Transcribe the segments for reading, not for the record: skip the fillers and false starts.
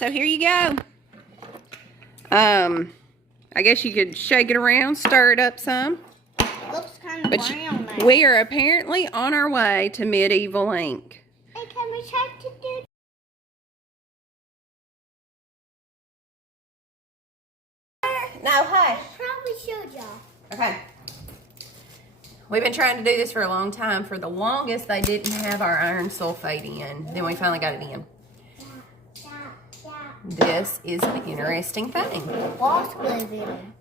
so here you go. I guess you could shake it around, stir it up some. It looks kind of brown now. We are apparently on our way to medieval ink. Hey, can we try to do? No, hush. Probably showed y'all. Okay. We've been trying to do this for a long time. For the longest, they didn't have our iron sulfate in. Then we finally got it in. This is an interesting thing. Wasp live in them.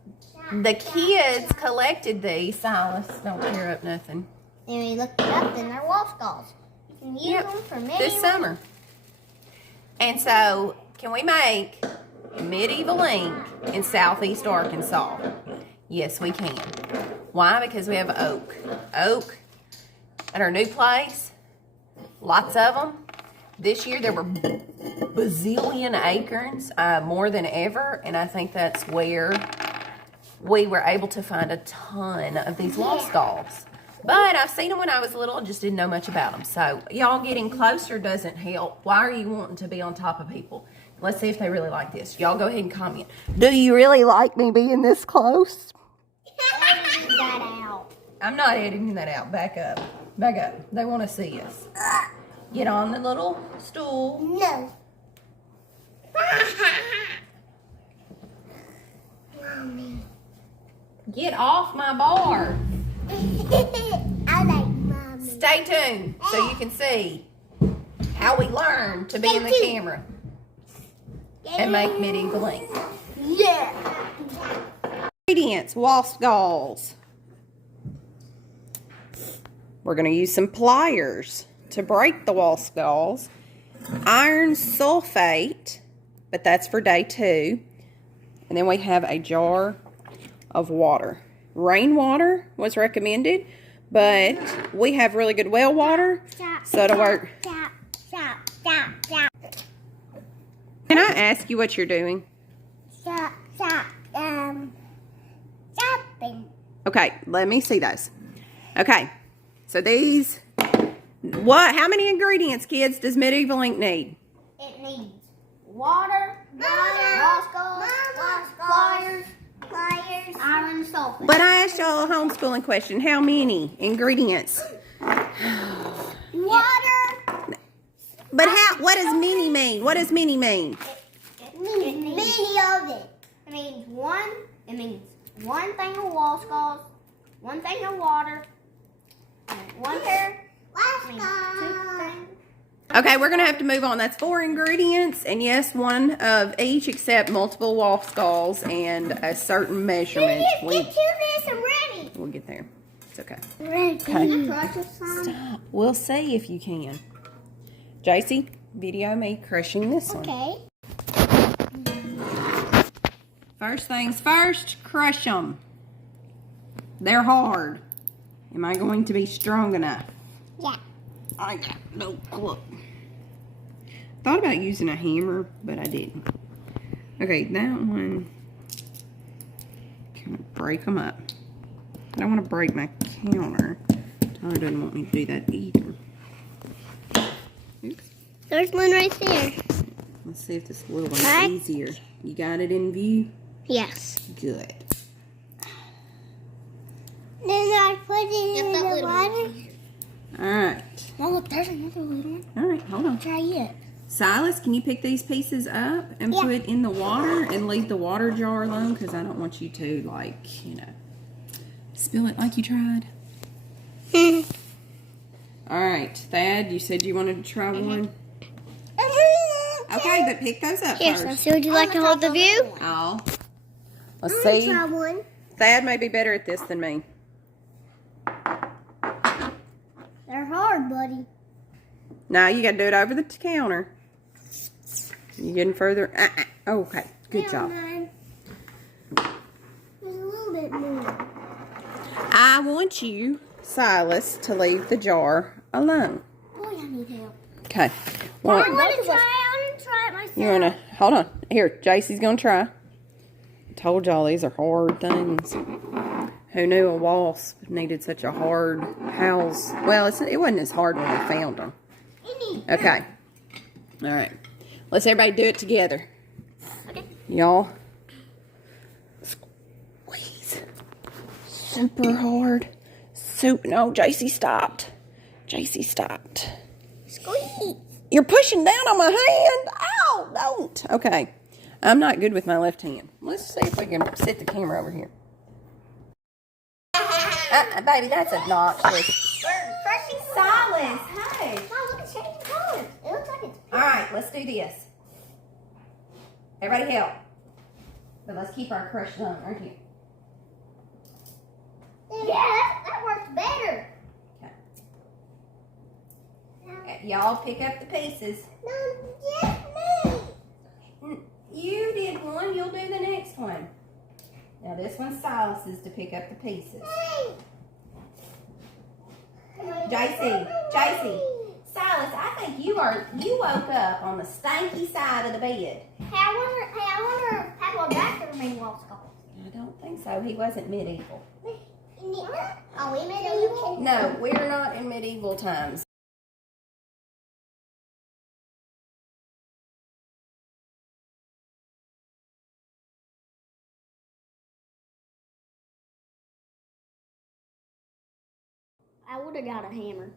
The kids collected these. Silas, don't tear up nothing. And we looked it up, and they're wasp galls. You can use them for medieval. This summer. And so, can we make medieval ink in southeast Arkansas? Yes, we can. Why? Because we have oak. Oak at our new place. Lots of them. This year there were bazillion acorns, more than ever, and I think that's where we were able to find a ton of these wasp galls. But I've seen them when I was little and just didn't know much about them. So y'all getting closer doesn't help. Why are you wanting to be on top of people? Let's see if they really like this. Y'all go ahead and comment. Do you really like me being this close? Edit that out. I'm not editing that out. Back up. Back up. They want to see us. Get on the little stool. No. Get off my bar. I like Mommy. Stay tuned so you can see how we learn to be in the camera and make medieval ink. Yeah. Ingredients: wasp galls. We're going to use some pliers to break the wasp galls. Iron sulfate, but that's for day 2. And then we have a jar of water. Rainwater was recommended, but we have really good well water, so it'll work. Can I ask you what you're doing? Shopping. Okay, let me see those. Okay, so these, how many ingredients, kids, does medieval ink need? It needs water, wasp galls, pliers, iron sulfate. But I asked y'all a homeschooling question. How many ingredients? Water. But what does many mean? What does many mean? It means many of it. It means one thing of wasp galls, one thing of water, one pair. Two things. Okay, we're going to have to move on. That's 4 ingredients, and yes, one of each except multiple wasp galls and a certain measurement. Get to this. I'm ready. We'll get there. It's okay. Ready. Okay. Stop. Stop. We'll see if you can. JC, video me crushing this one. Okay. First things first, crush them. They're hard. Am I going to be strong enough? Yeah. I got no clue. Thought about using a hammer, but I didn't. Okay, that one. Kind of break them up. I don't want to break my counter. Tyler doesn't want me to do that either. Oops. There's one right there. Let's see if this little one's easier. You got it in view? Yes. Good. Then I put it in the water. Alright. Oh, look, there's another little one. Alright, hold on. Try it. Silas, can you pick these pieces up and put in the water and leave the water jar alone? Because I don't want you to, like, you know, spill it like you tried. Alright, Thad, you said you wanted to try one? Okay, but pick those up Yes, first. so would you like to hold the view? Oh. Let's see. Try one. Thad may be better at this than me. They're hard, buddy. Now you got to do it over the counter. You getting further? Okay, good job. There's a little bit more. I want you, Silas, to leave the jar alone. Boy, I need help. Okay. I want to try it myself. You want to, hold on. Here, JC's going to try. I told y'all these are hard things. Who knew a wasp needed such a hard house? Well, it wasn't as hard when we found them. Okay. All right. Let's everybody do it together. Okay. Y'all. Squeeze. Super hard. No, JC stopped. JC stopped. Squeeze. You're pushing down on my hand. Ow, don't. Okay. I'm not good with my left hand. Let's see if we can set the camera over here. Baby, that's obnoxious. We're crushing Silas, hey. Mom, look, it's changing colors. It looks like it's pink. All right, let's do this. Everybody help. But let's keep our crush on right here. Yeah, that works better. Okay. Y'all pick up the pieces. No, just me. You did one, you'll do the next one. Now this one's Silas's to pick up the pieces. JC, Silas, I think you woke up on the stanky side of the bed. Hey, I wonder how will that remain Wasp Gall? I don't think so. He wasn't medieval. Are we medieval? No, we're not in medieval times. I would have got a hammer.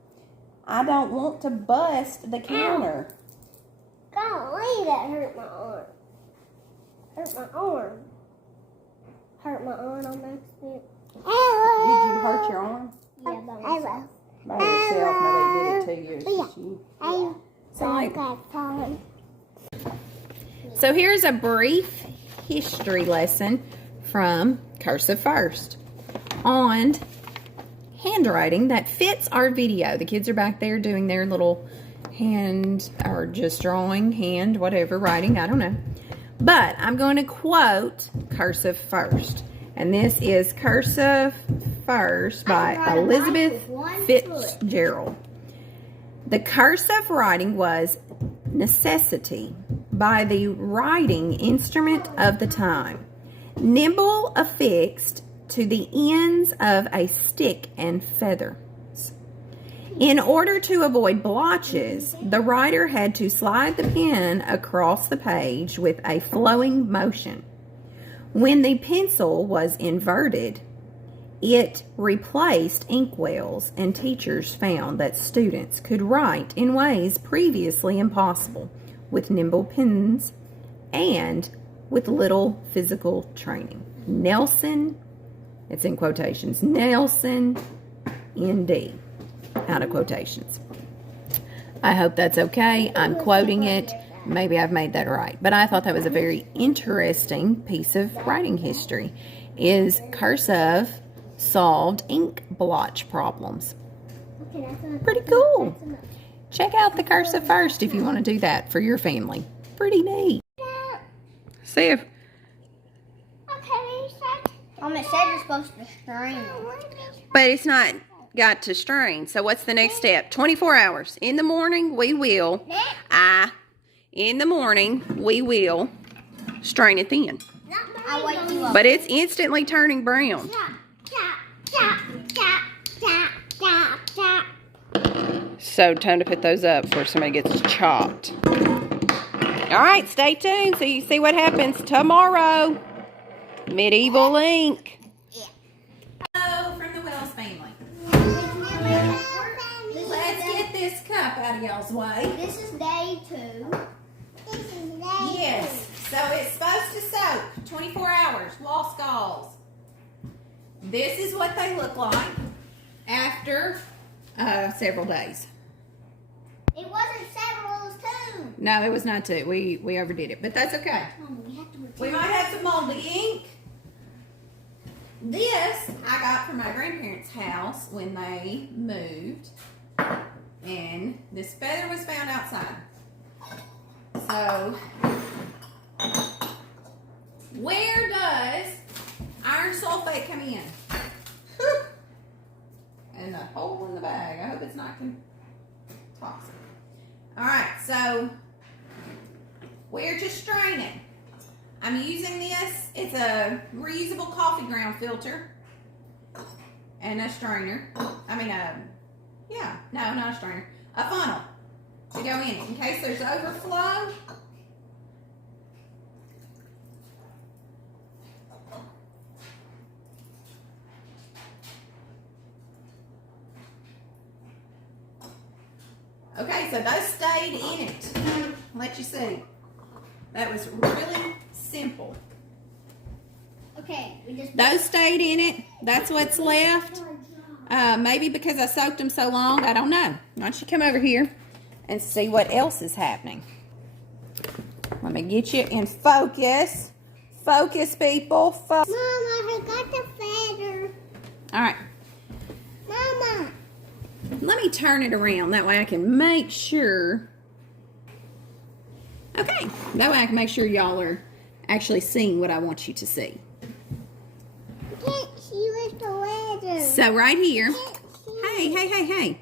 I don't want to bust the counter. Golly, that hurt my arm. Hurt my arm. Hurt my arm on that stick. Did you hurt your arm? Yeah, by myself. By yourself. Nobody did it to you. It's just you. So here's a brief history lesson from Cursive First on handwriting that fits our video. The kids are back there doing their little hand, or just drawing, hand, whatever, writing, I don't know. But I'm going to quote Cursive First. And this is Cursive First by Elizabeth Fitzgerald. The cursive writing was necessity by the writing instrument of the time, nimble affixed to the ends of a stick and feather. In order to avoid blotches, the writer had to slide the pen across the page with a flowing motion. When the pencil was inverted, it replaced inkwells, and teachers found that students could write in ways previously impossible with nimble pens and with little physical training. Nelson, it's in quotations, Nelson, N.D., out of quotations. I hope that's okay. I'm quoting it. Maybe I've made that right. But I thought that was a very interesting piece of writing history. Is cursive solved ink blotch problems. Pretty cool. Check out the Cursive First if you want to do that for your family. Pretty neat. See if... Mom, it said you're supposed to strain. But it's not got to strain. So what's the next step? 24 hours. In the morning, we will. In the morning, we will strain it thin. I'll wake you up. But it's instantly turning brown. So time to put those up before somebody gets chopped. All right, stay tuned so you see what happens tomorrow. Medieval ink. Hello from the Wells family. Let's get this cup out of y'all's way. This is day 2. Yes, so it's supposed to soak 24 hours, Wasp Galls. This is what they look like after several days. It wasn't several, it was 2. No, it was not 2. We overdid it, but that's okay. We might have some moldy ink. This I got from my grandparents' house when they moved, and this feather was found outside. So, where does iron sulfate come in? And the hole in the bag. I hope it's not toxic. Alright, so where to strain it? I'm using this. It's a reusable coffee ground filter and a strainer. No, not a strainer. A funnel to go in it in case there's overflow. Okay, so those stayed in it. Let you see. That was really simple. Okay, we just... Those stayed in it. That's what's left. Maybe because I soaked them so long, I don't know. Why don't you come over here and see what else is happening. Let me get you in focus. Focus, people. Mom, I forgot the feather. All right. Mama. Let me turn it around. That way I can make sure. Okay. That way I can make sure y'all are actually seeing what I want you to see. I can't see with the leather. So right here. Hey.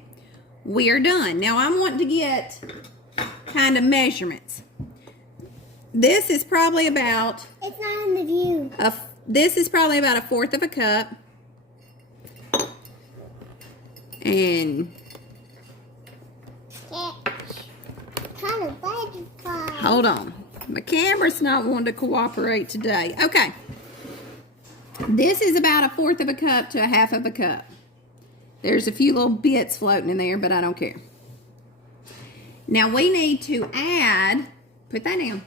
We are done. Now I'm wanting to get kind of measurements. This is probably about... It's not in the view. This is probably about 1/4 of a cup. And... Kind of butterfly. Hold on. My camera's not wanting to cooperate today. Okay. This is about 1/4 of a cup to 1/2 of a cup. There's a few little bits floating in there, but I don't care. Now we need to add... Put that down.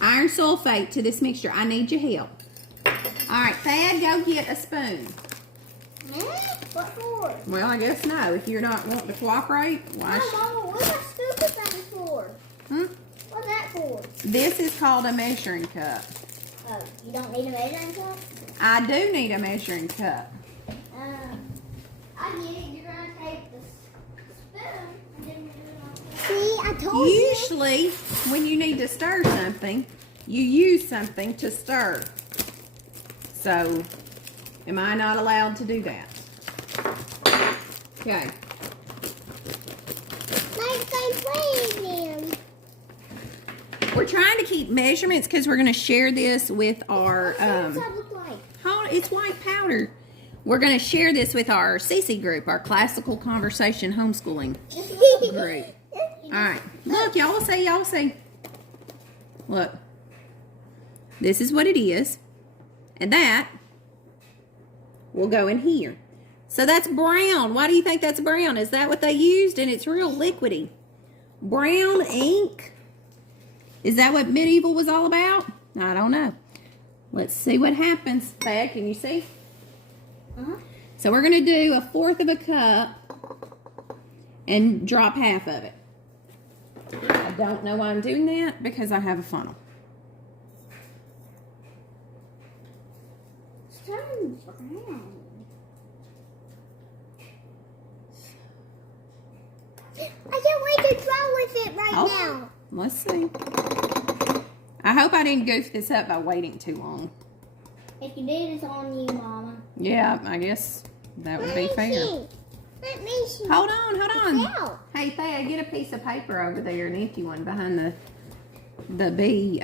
Iron sulfate to this mixture. I need your help. All right, Thad, go get a spoon. What for? Well, I guess no. If you're not wanting to cooperate, why? Mama, what's that stupid thing for? What's that for? This is called a measuring cup. Oh, you don't need a measuring cup? I do need a measuring cup. I get it. You're going to take the spoon and then you're going to... See, I told you. Usually, when you need to stir something, you use something to stir. So, am I not allowed to do that? Okay. We're trying to keep measurements because we're going to share this with our... What does that look like? It's white powder. We're going to share this with our CC group, our Classical Conversation Homeschooling group. All right. Look, y'all will see. Look. This is what it is. And that will go in here. So that's brown. Why do you think that's brown? Is that what they used? And it's real liquidy. Brown ink. Is that what medieval was all about? I don't know. Let's see what happens. Thad, can you see? So we're going to do 1/4 of a cup and drop 1/2 of it. I don't know why I'm doing that because I have a funnel. It's turning brown. I can't wait to draw with it right now. Let's see. I hope I didn't goof this up by waiting too long. If you did, it's on you, Mama. Yeah, I guess that would be fair. Let me see. Hold on. Hey, Thea, get a piece of paper over there, an empty one behind the bee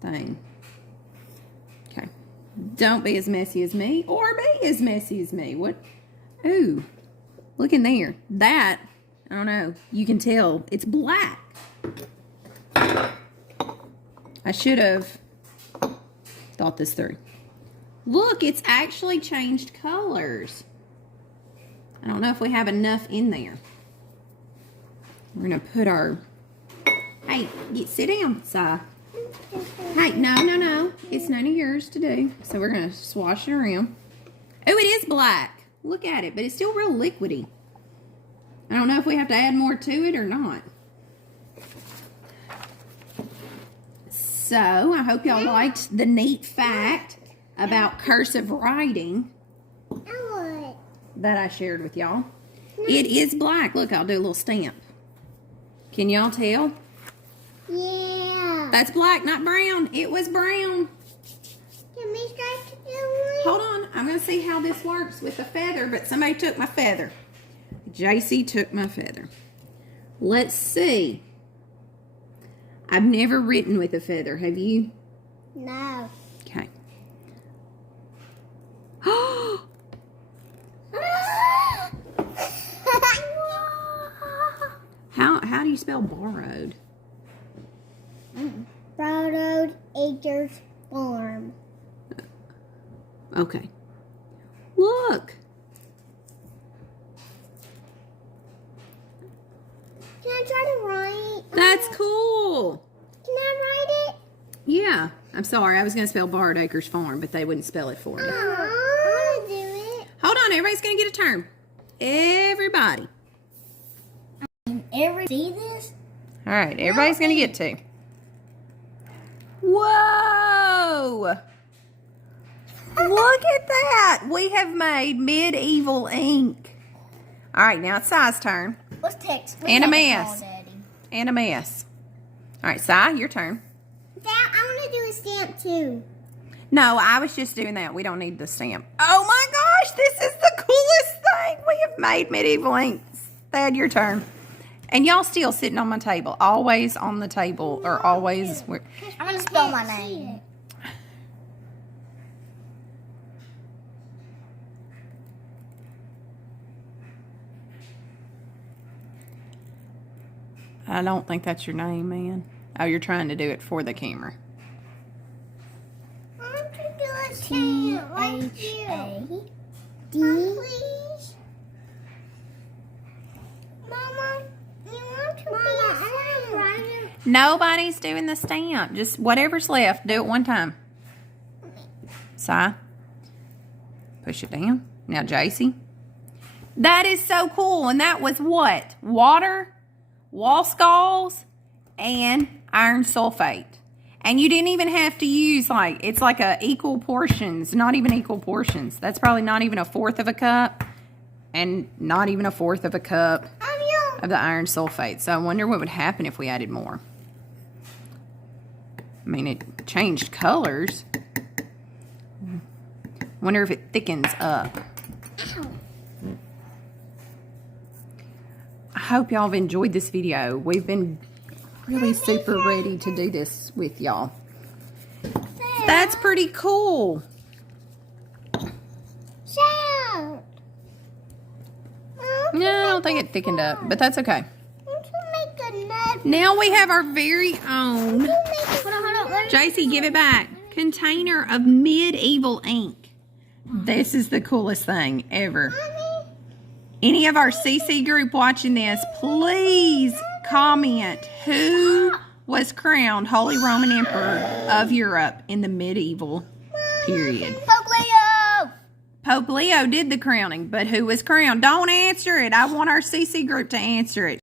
thing. Okay. Don't be as messy as me, or be as messy as me. What? Ooh, look in there. That, I don't know. You can tell it's black. I should have thought this through. Look, it's actually changed colors. I don't know if we have enough in there. We're going to put our... Hey, sit down, Si. Hey, no. It's none of yours to do. So we're going to swash it around. Oh, it is black. Look at it, but it's still real liquidy. I don't know if we have to add more to it or not. So, I hope y'all liked the neat fact about cursive writing that I shared with y'all. It is black. Look, I'll do a little stamp. Can y'all tell? Yeah. That's black, not brown. It was brown. Can we start to do it? Hold on. I'm going to see how this works with the feather, but somebody took my feather. JC took my feather. Let's see. I've never written with a feather. Have you? No. Okay. How do you spell borrowed? Borrowed Acres Farm. Okay. Look. That's cool. Can I write it? Yeah. I'm sorry. I was going to spell Borrowed Acres Farm, but they wouldn't spell it for me. I want to do it. Hold on. Everybody's going to get a turn. Everybody. See this? All right. Everybody's going to get to. Whoa. Look at that. We have made medieval ink. All right. Now it's Si's turn. What's text? And a mess. And a mess. All right. Si, your turn. Dad, I want to do a stamp too. No, I was just doing that. We don't need the stamp. Oh my gosh, this is the coolest thing. We have made medieval inks. Thad, your turn. And y'all still sitting on my table. Always on the table, or always. I'm going to spell my name. I don't think that's your name, man. Oh, you're trying to do it for the camera. I want to do a stamp like you. Please. Mama, you want to be a stamp writer? Nobody's doing the stamp. Just whatever's left, do it one time. Si. Push it down. Now, JC. That is so cool. And that was what? Water, Wasp Galls, and iron sulfate. And you didn't even have to use, like, it's like a equal portions, not even equal portions. That's probably not even a fourth of a cup, and not even a fourth of a cup of the iron sulfate. So I wonder what would happen if we added more. I mean, it changed colors. Wonder if it thickens up. I hope y'all have enjoyed this video. We've been really super ready to do this with y'all. That's pretty cool. Shout. No, I don't think it thickened up, but that's okay. Make a Now we have our very own, hold on. JC, give it back, container of medieval ink. This is the coolest thing ever. Any of our CC group watching this, please comment who was crowned Holy Roman Emperor of Europe in the medieval period. Pope Leo. Pope Leo did the crowning, but who was crowned? Don't answer it. I want our CC group to answer it.